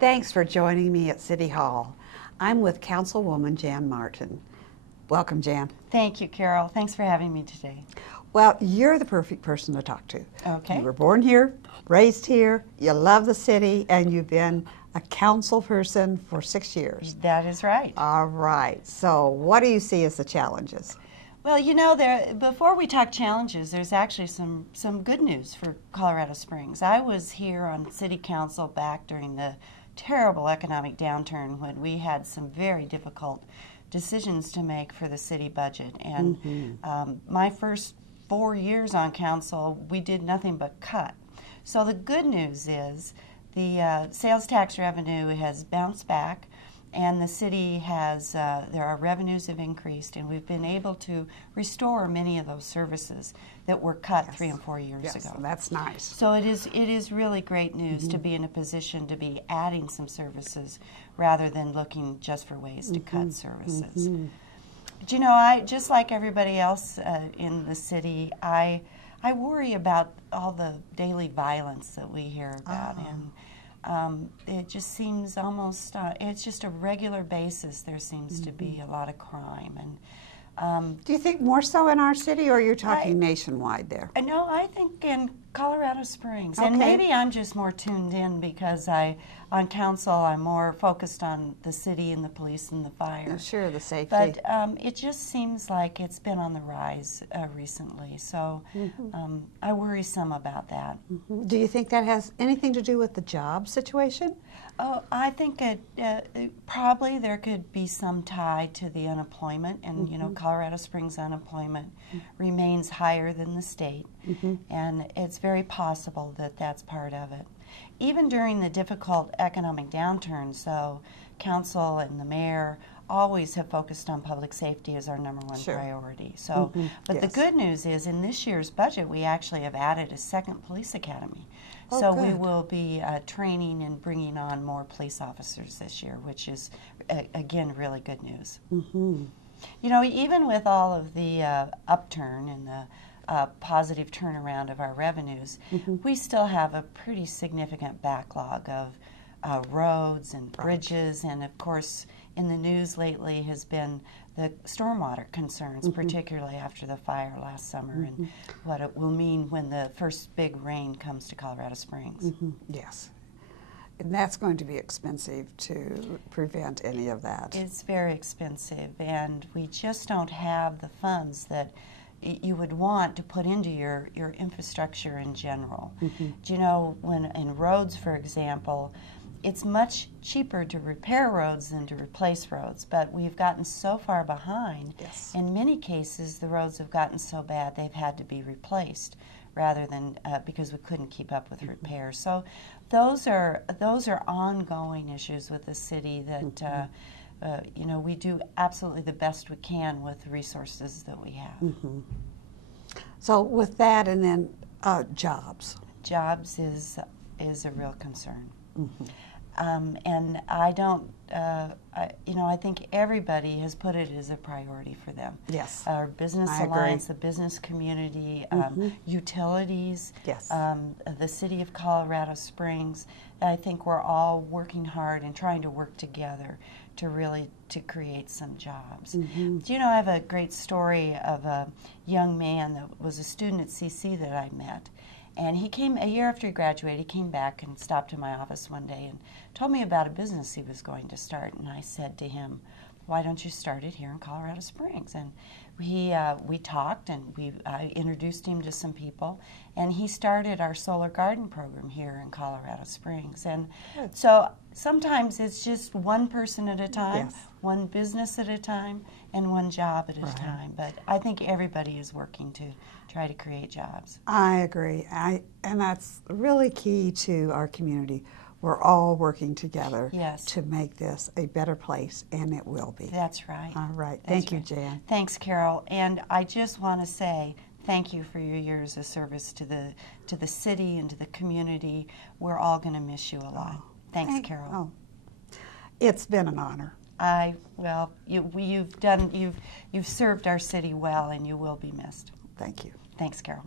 Thanks for joining me at City Hall. I'm with Councilwoman Jan Martin. Welcome, Jan. Thank you, Carol. Thanks for having me today. Well, you're the perfect person to talk to. Okay. You were born here, raised here, you love the city, and you've been a council person for 6 years. That is right. All right. So what do you see as the challenges? Well, you know, before we talk challenges, there's actually some good news for Colorado Springs. I was here on City Council back during the terrible economic downturn when we had some very difficult decisions to make for the city budget. And my first 4 years on council, we did nothing but cut. So the good news is the sales tax revenue has bounced back, and the city has, our revenues have increased, and we've been able to restore many of those services that were cut 3 and 4 years ago. That's nice. So it is really great news to be in a position to be adding some services rather than looking just for ways to cut services. But you know, just like everybody else in the city, I worry about all the daily violence that we hear about, and it just seems almost, it's just a regular basis. There seems to be a lot of crime. And do you think more so in our city, or you're talking nationwide there? No, I think in Colorado Springs. And maybe I'm just more tuned in because on council, I'm more focused on the city and the police and the fire. Sure, the safety. But it just seems like it's been on the rise recently. So I worry some about that. Do you think that has anything to do with the job situation? Oh, I think probably there could be some tie to the unemployment, and you know, Colorado Springs unemployment remains higher than the state, and it's very possible that that's part of it. Even during the difficult economic downturns, though, council and the mayor always have focused on public safety as our #1 priority. So, but the good news is in this year's budget, we actually have added a second police academy. So we will be training and bringing on more police officers this year, which is, again, really good news. You know, even with all of the upturn and the positive turnaround of our revenues, we still have a pretty significant backlog of roads and bridges, and of course in the news lately has been the stormwater concerns, particularly after the fire last summer, and what it will mean when the first big rain comes to Colorado Springs. Yes. And that's going to be expensive to prevent any of that. It's very expensive, and we just don't have the funds that you would want to put into your infrastructure in general. Do you know, when in roads, for example, it's much cheaper to repair roads than to replace roads, but we've gotten so far behind. In many cases, the roads have gotten so bad they've had to be replaced rather than because we couldn't keep up with repairs. So those are ongoing issues with the city that you know, we do absolutely the best we can with the resources that we have. So with that, and then jobs. Jobs is a real concern. And I don't, you know, I think everybody has put it as a priority for them. Yes. Our business alliance, the business community, utilities, the city of Colorado Springs. I think we're all working hard and trying to work together to really create some jobs. Do you know, I have a great story of a young man that was a student at CC that I met. And he came, a year after he graduated, he came back and stopped in my office one day and told me about a business he was going to start. And I said to him, why don't you start it here in Colorado Springs? And we talked, and I introduced him to some people, and he started our solar garden program here in Colorado Springs. And so sometimes it's just one person at a time, one business at a time, and one job at a time. But I think everybody is working to try to create jobs. I agree. And that's really key to our community. We're all working together to make this a better place, and it will be. That's right. All right. Thank you, Jan. Thanks, Carol. And I just want to say thank you for your years of service to the city and to the community. We're all going to miss you a lot. Thanks, Carol. It's been an honor. Well, you've served our city well, and you will be missed. Thank you. Thanks, Carol.